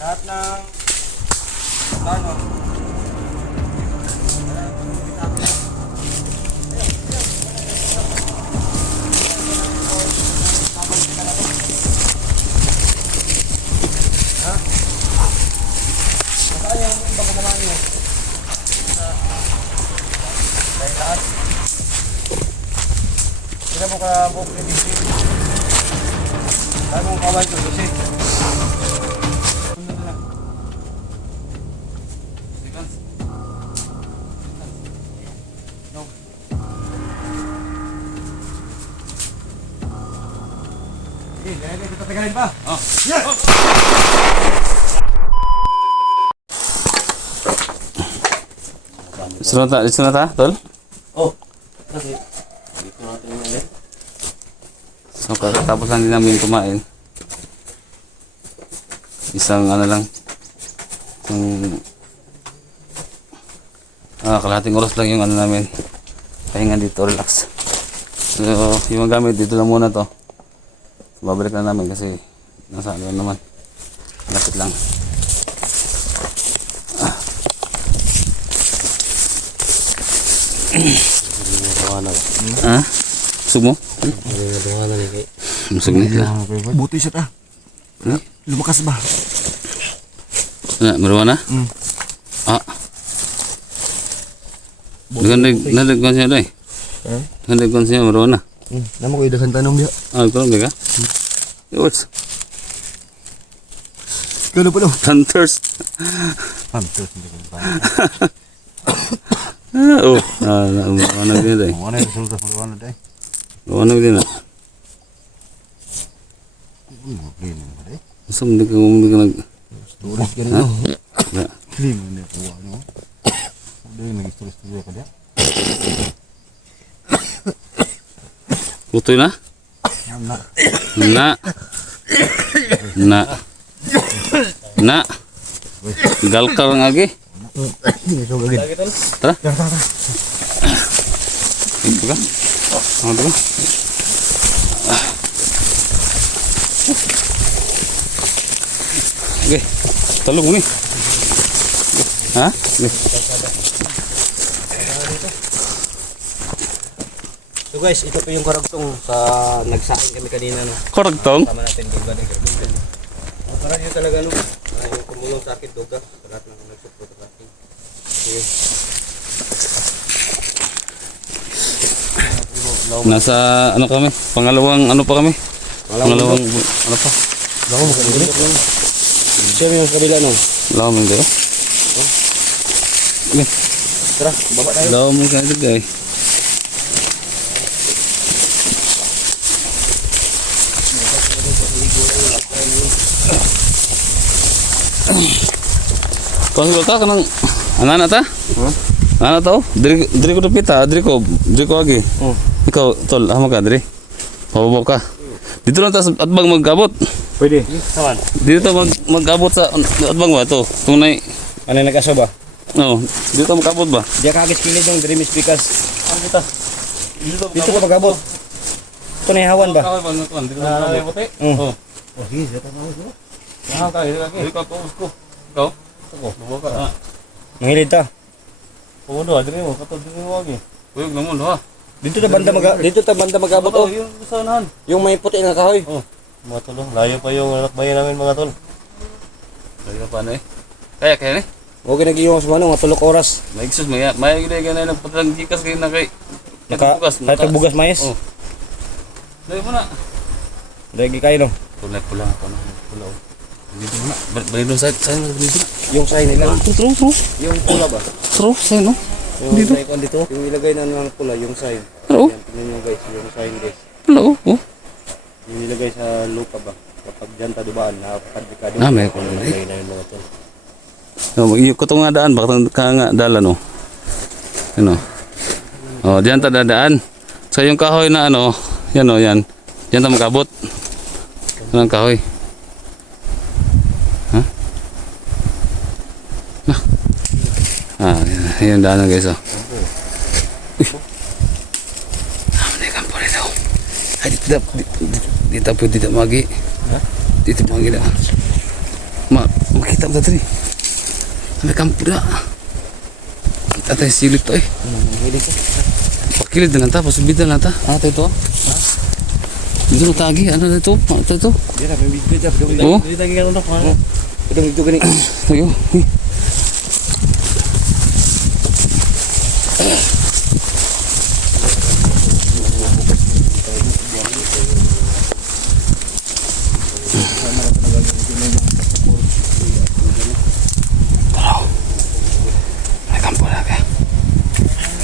Lahat ng plano. Ha? Saan yung ibang naman nyo? Dahil lahat. Sila mo ka buong kredisip. Saan mong kawal ito? Kasi kita tegalin pa. Oh. Yeah. Oh. Dito na ta, tol? Oh. Kasi dito natin ulit. So, tapos lang din namin kumain. Isang ano lang. Kalahating oras lang yung ano namin. Pahinga dito, relax. So, yung gamit dito lang muna to. Babalik na namin kasi nasa ano naman, lapit lang. Sumo? Masuk na. Buti siya ta. Lumakas ba? Meron na? Nagkan siya doy. Nagkan siya meron na. Nama ko idahan tanong dia. Ito lang ka? What's? Kalau penuh. Hunters. Hunters. Oh, mana dia dah? Mana yang sudah mana dah? Mana dia nak? Masam dia ngomong tulis gini no. Clean dia tua no. Dia lagi tulis dia kada. Butuh na? Na. Galkar lagi. Tara. Itu kan? Itu kan? Oke, tolong ni. Hah? So guys, ito po yung karagtong sa nagsaing kami kanina no. Karagtong? Tama natin duga ng karagtong. Ang parang yun talaga no. Yung tumulong sa akin duga. Sa lahat ng nagsupport sa akin. Nasa ano kami? Pangalawang ano pa kami? Pangalawang ano pa? Bako mo kanina. Siya yung kabila no. Lawa mo dito. Okay. Tara, baba tayo. Lawa mo kanina guys. Kau ka kanang anak ta? Anak tau? Diri ko dapita, diri ko lagi. Ikaw tol, ama ka diri. Pababaw ka. Dito lang ta sa atbang magkabot. Pwede. Sawan. Dito magkabot sa atbang ba to? Tunay. Ano nag-aso ba? Oo, dito magkabot ba? Diya kagis kilid yung dream speakers. Ano dito? Dito ka magkabot. Ito na hawan ba? Kaway ba nutuan? Dito na may puti? Oo. Oh, sige, dito na ako. Ah, kaya dito ka ko. Ikaw? Ako, bawa ka. Mangilid ta. Oo do, diri mo, katod diri mo lagi. Uyog na mo do ha. Dito ta banda magabot oh. Yung usahan. Yung may puti na kahoy. Oh, mga tol, layo pa yung anak bayan namin mga tol. Layo pa na eh. Kaya ni. Okay na giyong sa mga 3 oras. May exos may gid ganay nagpatrang gikas kay na kay bugas mais. Oh. Layo mo na. Dagi kayo no. Pula ako na. Pula. Dito na. Balik sa dito. Yung sign nila. True. Yung pula ba? True, sign no. Yung dito. Dito. Yung ilagay na ng pula, yung sign. True. Tingnan nyo guys, yung sign guys. Hello. Oh. Yung ilagay sa lupa ba? Kapag dyan tadubaan, nakapagkado. May ko na yung mga tol. No, iyo ko nga daan baka nga dalan no. Ano? Oh, diyan ta dadaan. Sa yung kahoy na ano, yan oh, yan. Diyan ta magabot. Ang kahoy. Ha? Ayan daanan guys oh. May kampo rin daw. Ay, dito pwede dito magi. Dito magi na. Makita mo dito rin. May kampo na. Kita tayo silip to eh. Pakilid na lang ta, pasubida na ta. Ito. Dito na tagi, ano na ito? Ito. Dira, may video dyan. Oo. Dito tagi ka rin. Ito video gani. Ayo. May kampo na ka.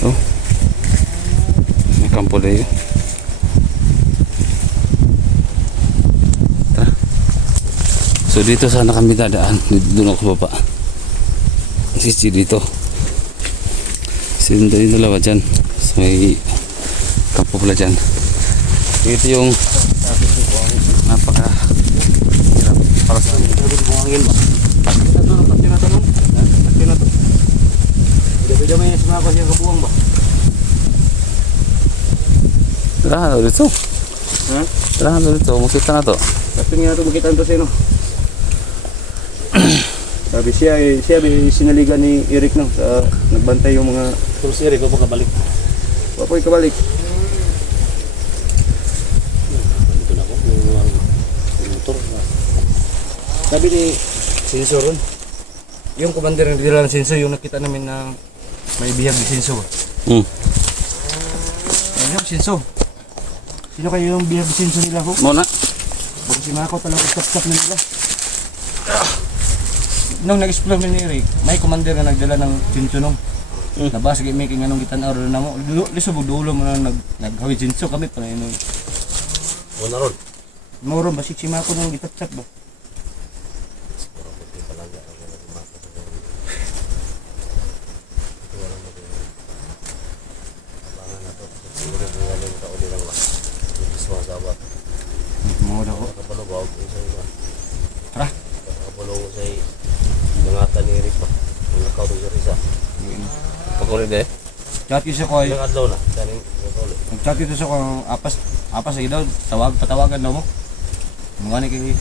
Oh. May kampo na yun. Tara. So dito sana kami dadaan. Doon ako baba. Sisi dito. Sinundan yung dalawa dyan. So may kampo pala dyan. Ito yung napaka hirap para sa amin. Buhangin ba? Ito na pati na tanong. Pati na to. Bida may sumako siya kabuang ba? Tara na dito. Ha? Tara na dito. Makita na to. Pati nga ito makita ito sino. Sabi siya sinaligan ni Eric no sa nagbantay yung mga Pero si Eric, huwag kabalik. wapoy kabalik. Dito na ako, yung motor. Sabi ni Sinso ron. Yung commander ng dila ng Sinso yung nakita namin na may bihag ni Sinso. Ayun Sinso. Sino kayo yung bihag ni Sinso nila ho? Muna. Bakit si Mako talagang stop na nila. Nung nag-explore ni Eric, may commander na nagdala ng Sinso nung. Nabas kay making anong gitan-aw na mo. Lisod dulo mo na naghawid Sinso kami pa na yun. Una ron. Moro ba si Mako nung gitap-tap ba? Mo daw. Kapalubog, isa iba. Tara. Kapalubog ko sa'y nangatan ni Eric pa. Yung nakaw sa Risa. Pagkulit eh. Chat isa ko ay Ilang adlaw na. Saling pagkulit. nag-chat ito sa kung apas ay daw patawagan daw mo. Mga ni kay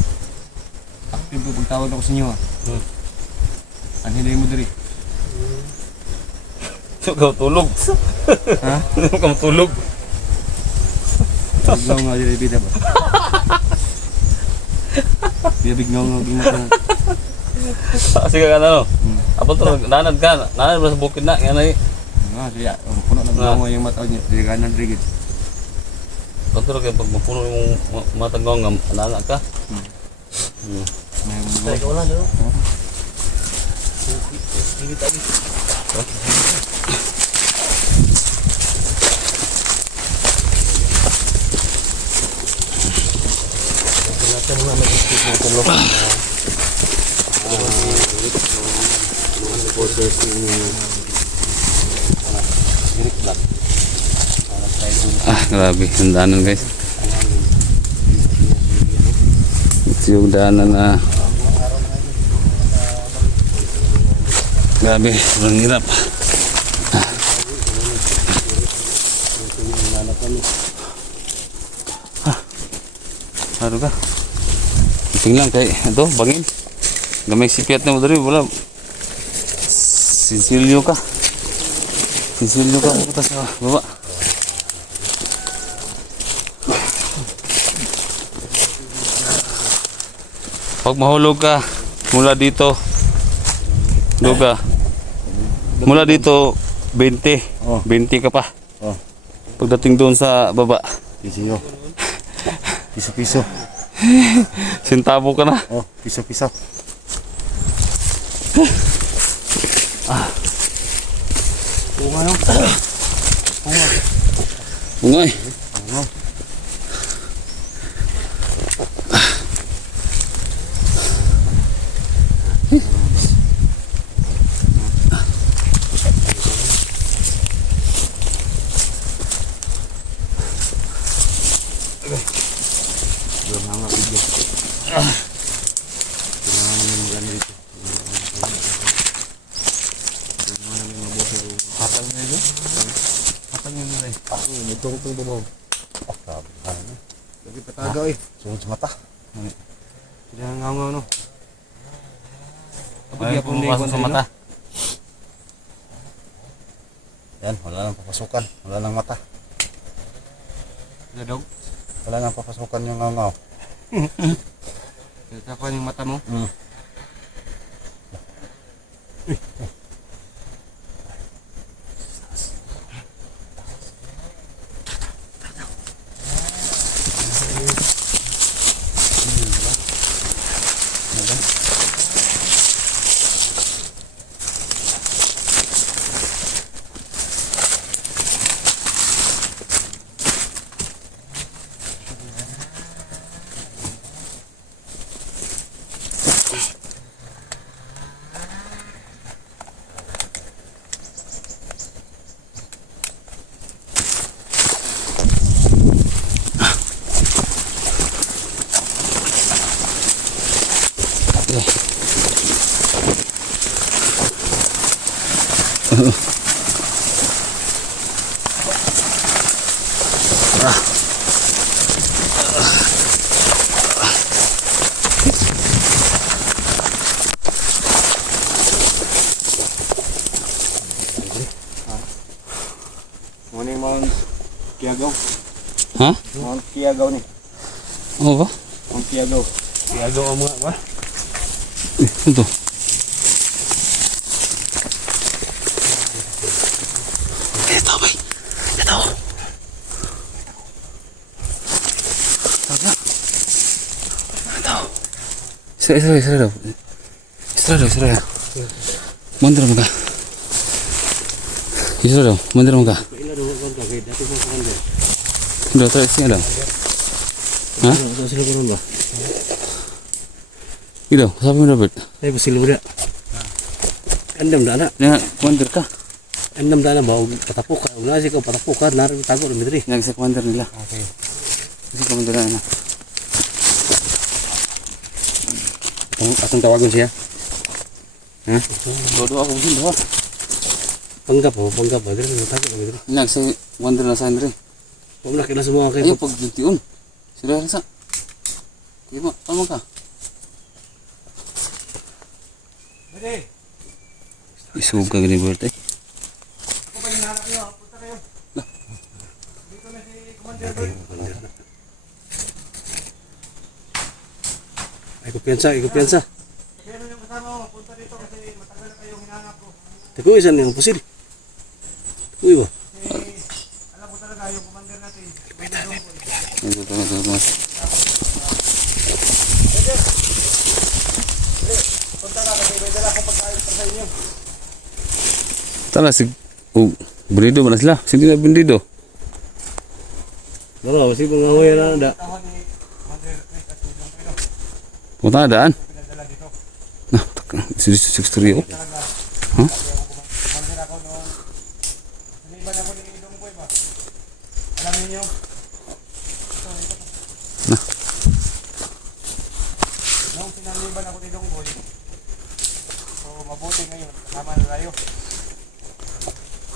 active po pagtawag ako sa inyo ha. Ano hindi mo diri? Ikaw tulog. Ha? Ikaw tulog. Bignaw nga diri bida ba? Bignaw nga gimata. Sige ka na no. Apo to, nanad ka. Nanad ba sa bukid na. Yan ay. Nga siya, puno ng bunga yung mata niya, diri kanan rigid. Kontrol kayo pag mapuno yung matagong alala ka. May Ay, ikaw lang dito. Grabe. Yung daanan guys. Ito yung daanan na grabe. Sobrang hirap. Ano ka? Tingnan kay ito, bangin. Gamay sipiat na mo dari, wala. Sinsilyo ka. Sinsilyo ka pupunta sa baba. Pag mahulog ka mula dito, Duga. Mula dito 20. Oh. 20 ka pa. Oh. Pagdating doon sa baba, Piso. Piso-piso. sintabo ka na. Oh, piso-piso. Bunga no? Bunga. Ungay. Itong babaw. Oh, grabe. Ano? Lagi patagaw eh. Sunod sa mata. Sila nangangaw no. Kapag Ay, yapon pumapasok sa mata. Yan, wala nang papasukan. Wala nang mata. Dadog. Wala nang papasukan yung ngaw-ngaw. Tapan yung mata mo. Muna yung Mount Kiagaw. Ha? Mount Kiagaw ni. Ano ba? Mount Kiagaw. Kiagaw ang mga ba? Ito. Ito ba? Ito. Ito. Isra daw. Isra daw. Mundur mo ka. Isra daw. Mundur mo ka. Ila daw kan kay dati mo kan dia. Udah terus sini ada. Hah? Sila ko ba? Ito, sabi mo dapat. Ay basil udah. Andam dah na. Yan, kumandir ka. Andam dah na ba patapok ka. Una si ko patapok ka nar tago ng midri. Yan, sa kumandir nila. Okay. Kasi kumandir na. Atong tawagon siya. Dodo ako din, dodo. Panggap ba dire tago ng midri. Yan, sa kumandir na sa Andre. Wala kila semua kay. Ayo, pag juntiun. Sila rin sa. Kaya mo, paano ka? Pwede. Isugag ka gani birthday. Ako ba hinahanap niyo? Punta kayo. Dito na si Commander Bird. Ay kumpiyansa. Pero yung kasama mo, punta dito kasi matagal na kayong hinahanap ko. Tikuy san yung pusil. Tikuy ba? Kasi alam ko talaga yung commander natin. Ito. Punta na kasi may dala akong pagkain para sa inyo. Tala, berido mana sila? Sini na berido. Wala masih pengahoy na ada. Tahon ni Commander Chris at Tulong Pino. Punta na daan. Pinadala dito. Nah, sini studio. Talaga. Huh? Commander ako nung siniban ako ni Idong Boy ba? Alam niyo? Nah. Nung sinaliban ako ni Idong Boy. So mabuti ngayon. Kasama na tayo.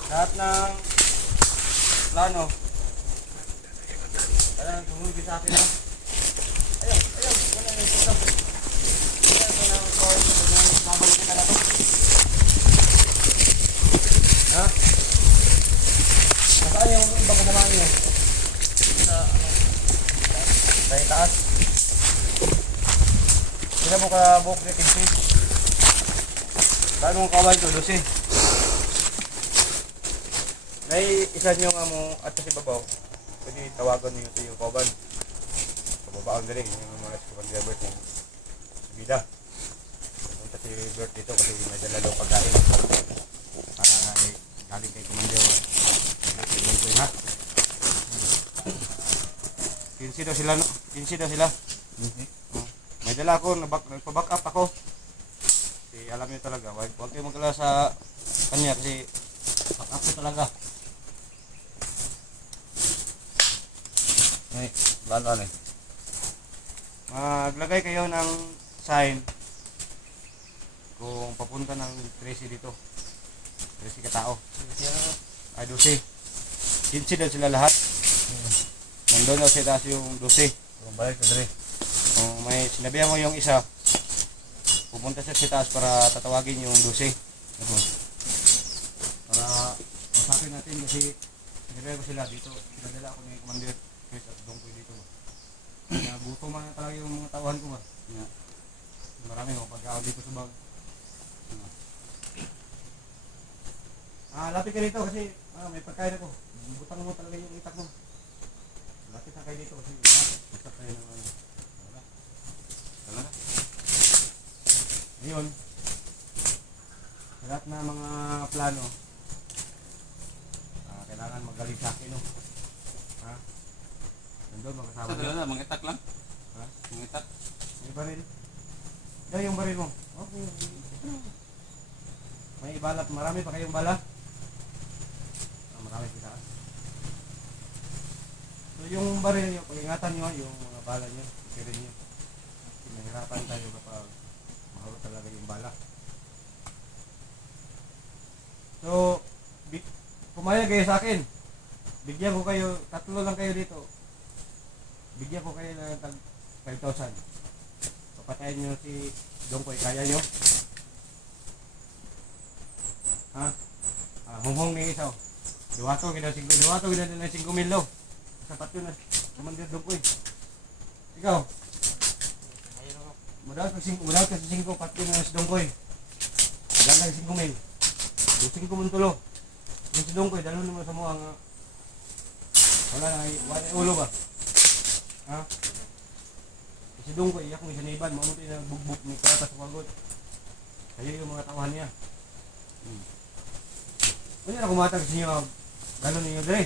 Lahat ng plano. Kailangan tumulong sa akin. Ayaw. Wala na yung system. Ayaw, so na call. Babalikin na nato. Ha? Nasaan yung ibang kasama niyo? Sa taas. Sila mo ka buhok ni Kinsi. Paano mong kawal to? 12. May isa nyo nga mo at si babaw. Pwede tawagan niyo sa yung kawan. Kababaon na rin. Yung mga si Commander Bert yung bida. Pumunta si Bert dito kasi may dala daw pagkain. Para galing kay Commander. Ito ha. 15 daw sila. 15 daw sila. May dala ako. Nagpa-back up ako. Kasi alam niyo talaga. Huwag kayo magkala sa kanya kasi back up ko talaga. Ay, lalo eh. Maglagay kayo ng sign kung papunta ng 13 dito. 13 katao. Ay, 12. 15 daw sila lahat. Nandun daw sa taas yung 12. Balik ka dre. Kung may sinabihan mo yung isa, pupunta siya sa taas para tatawagin yung 12. Ako. Para masapin natin kasi sinabihan ko sila dito. Pinadala ako ni Commander Chris at Dongkoy dito. Nagutom man talaga yung mga tauhan ko ba. Yeah. Marami ko pagkaon dito sa bag. Lapit ka dito kasi may pagkain ako. Butang mo talaga yung itak mo. Lapit na kayo dito kasi butang kayo ng wala. Talaga. Ngayon, sa lahat na mga plano, kailangan magaling sa akin, no? Ha? Nandun, magkasama niyo. na, mangitak lang. Ha? Mangitak. May baril. Yan yung baril mo. Okay. May balat. Marami pa kayong bala? Marami kita. So yung baril nyo, pag-ingatan nyo yung mga bala nyo. Ikirin nyo. Nahirapan tayo kapag mahalo talaga yung bala. So, pumayag kayo sa akin. Bigyan ko kayo, 3 lang kayo dito. Bigyan ko kayo ng tag 5,000. Papatayin nyo si Dongkoy. Kaya nyo? Ha? Humong ni isaw. Duwato gina 5,000 daw. Sapat yun na. Commander Dongkoy. Ikaw? Mudawat ka 5, pati na si Dongkoy. Dalang 5,000. 5 mo tulo. Yung si Dongkoy, dalawin naman sa mga wala na ulo ba? Ha? Si Dongkoy, iyak mo sa niban, mamuti na bugbog, may karata sa pagod. Kayo yung mga tawahan niya. Kung yan ako matag sa inyo, gano'n ninyo dre.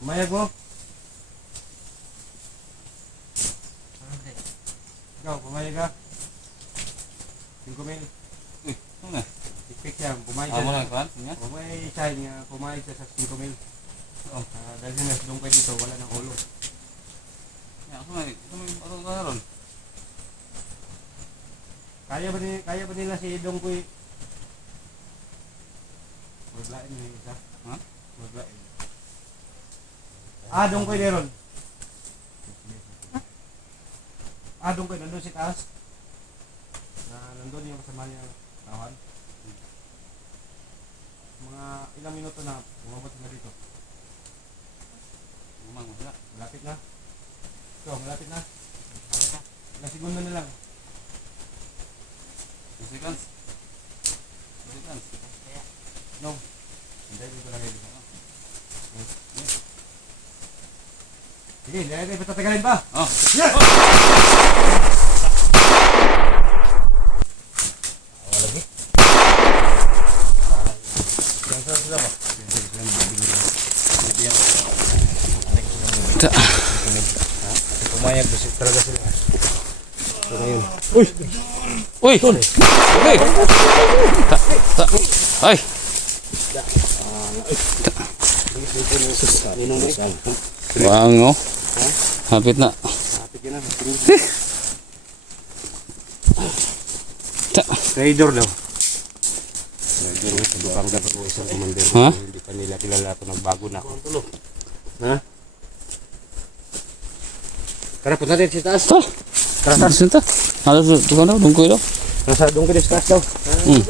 Umayag mo? Ikaw, pumayag ka? 5,000. Ano na? Ipik siya, pumayag Amo siya. lang kan? Nya. Pumayag siya niya, pumayag siya sa 5,000. Dahil siya na Dongkoy dito, wala ng ulo. Ya, ano karon? Kaya ba nila si Dongkoy? Maglain mo yung isa. Ha? Maglain. Dongkoy meron. Dongkoy, nandun si taas. Nandun yung kasama niya tawan. Mga ilang minuto na, umabot na dito. Umang wala. Malapit na. Ito, malapit na. Ilang segundo na lang. Seconds. No. Hindi, dito lang dito. Sige, hindi patatagalin pa. Oh. Yeah! Lagi. Yang sila ba? Pumayag talaga sila. So ngayon. Uy! Okay! Ay! Wango. Hapit na. Trader daw. Trader na sa Bukanga pa isang commander. Ha? Hindi pa nila kilala ito, nagbago na ako. Ha? Tara, punta din si taas. Ito. Tara, sinta. Ano ito? Ito ka na? Dungkoy daw. Nasa doon ka din sa taas daw. Hmm.